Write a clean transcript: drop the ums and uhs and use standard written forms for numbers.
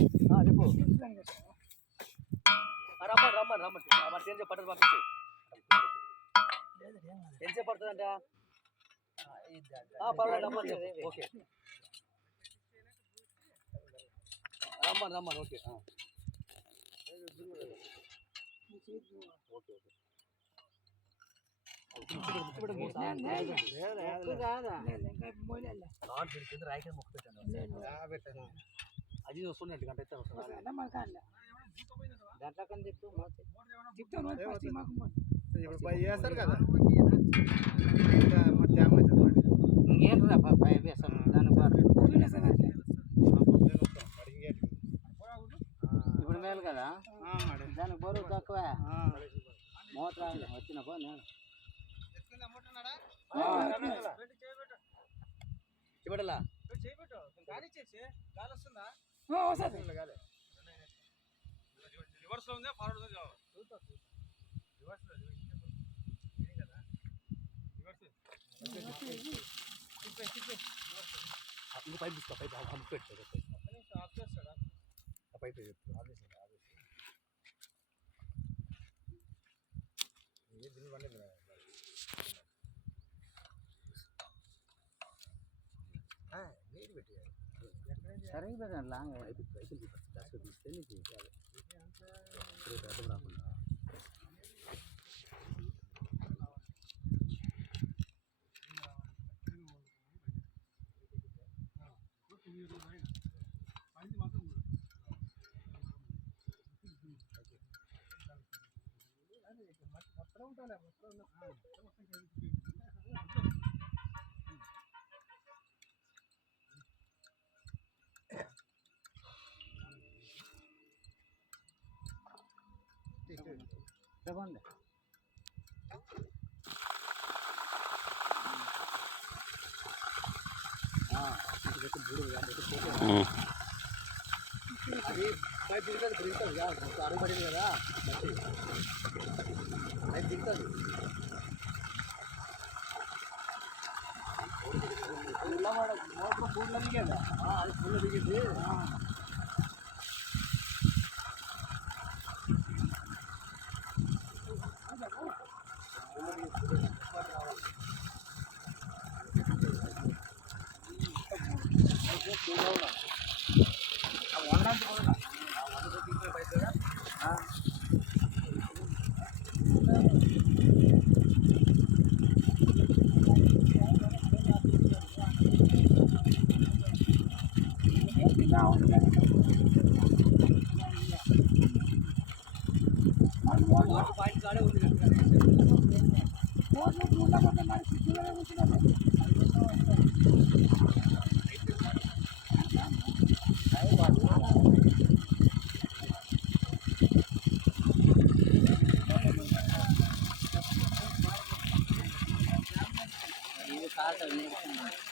చెప్పు రమ్మని చేంజ్ పట్టదు పంపించి ఎంతసేపు పడుతుందంట పర్వాలేదు రమ్మని చెప్పు ఓకే రమ్మని ఓకే ఓకే రాయికి మొక్కు పెట్టాను అది వస్తుంది 2 గంట దాంట్లో కని చెప్తాను చేస్తారు కదా ఇంకేంట్రా 5 వేస్తాను దాని ఇప్పుడు మేలు కదా దానికి బరువు తక్కువ మోటార్ వచ్చినపో నేను చూడలా రివర్స్ లో ఉందా ఫార్వర్డ్ ఉందా పైప్ తీసుకో పైప్ పెట్టాడు పైప్ నీరు పెట్టి సరే లాంగ్ తీస్తే నీకు రాకుండా చెప్పండి అది పైపు దిగుతుంది అడుగుపడింది కదా అది దిగుతుంది మోటార్ పూర్లు దిగేదా అది పూర్లు దిగింది పాయింట్ కాడే ఉంది ఇది కాదు